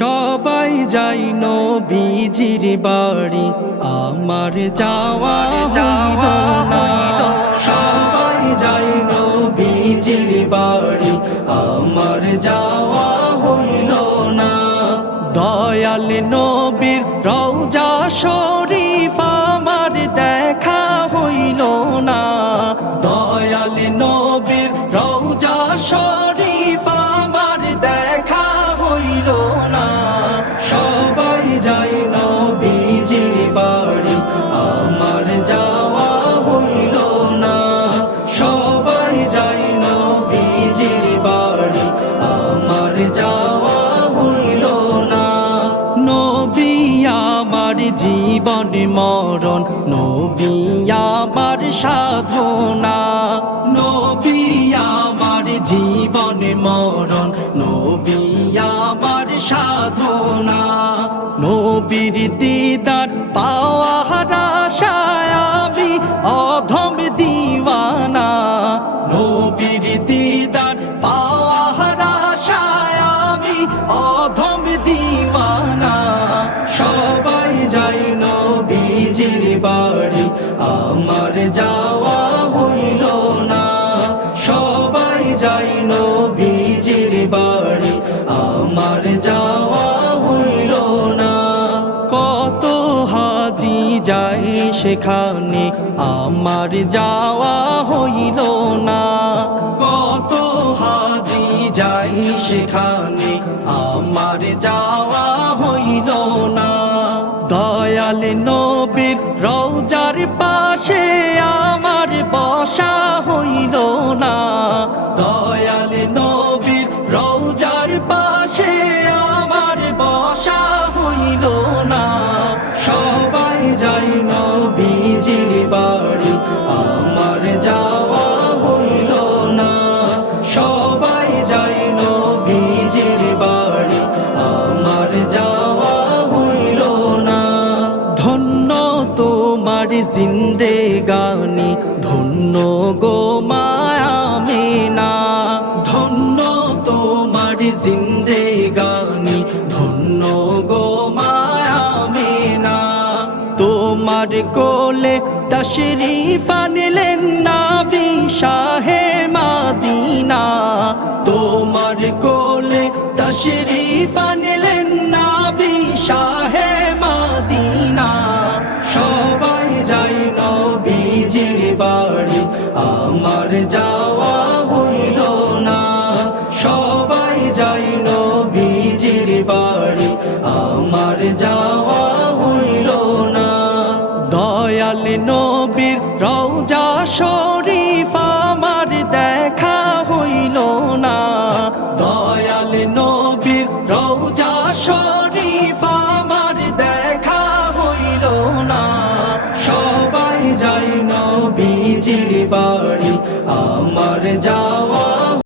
সবাই যাই নবীজির বাড়ি, আমার যাওয়া হইল না। সবাই যাই নবীজির বাড়ি, আমার যাওয়া হইল না। দয়াল নবীর রওজা শরীফ আমার দেখা হইল না। দয়াল নবীর রওজা শরীফ আমার দেখা হইল না। সবাই যাই নবীজির বাড়ি, আমার যাওয়া হইল না। সবাই যাই নবীজির বাড়ি, আমার যাওয়া হইল না। নবী আমার জীবন মরণ, নবী আমার সাধনা। নবী আমার জীবন মরণ, নবী আমার সাধনা। নবীর দিদার পাওয়ার আশায় আমি অধম দিওয়ানা। নবীর দিদার পাওয়ার আশায় আমি অধম দিওয়ানা। সবাই যাই নবীজির বাড়ি, আমার যাওয়া হইল না। সবাই যাই নবীজির বাড়ি, আমার যাওয়া হইল না। কত হাজি যাই সেখানে, আমার যাওয়া হইল না। কত হাজি যাই সেখানে, আমার যাওয়া হইল না। দয়াল নবীর রওজার পাশে আমার বসা হইল না। দয়াল নবীর রওজার পাশে আমার বসা হইল না। সবাই যাই নবীজির বাড়ি, আমার যাওয়া হইল না। সবাই যাই নবীজির বাড়ি, আমার যাওয়া হইল না। ধন্য তোমার জিন্দেগানি, ধন্য গো মায়ামেনা। ধন্য তোমার জিন্দেগানি, ধন্য গো মায়ামেনা। তোমার কোলে তশরিফ আনলেন নবী শাহে মদিনা। তোমার কোলে তশরিফ আনলেন নবী শাহে মদিনা। সবাই যাই নবীজির বাড়ি, আমার যাওয়া হইল না। সবাই যাই নবীজির বাড়ি, আমার যাওয়া হইল না। দয়াল নবীর রওজা শরীফ আমার দেখা হইল না। দয়াল নবীর রওজা শরীফ আমার দেখা হইল না। সবাই যাই নবীজির বাড়ি, আমার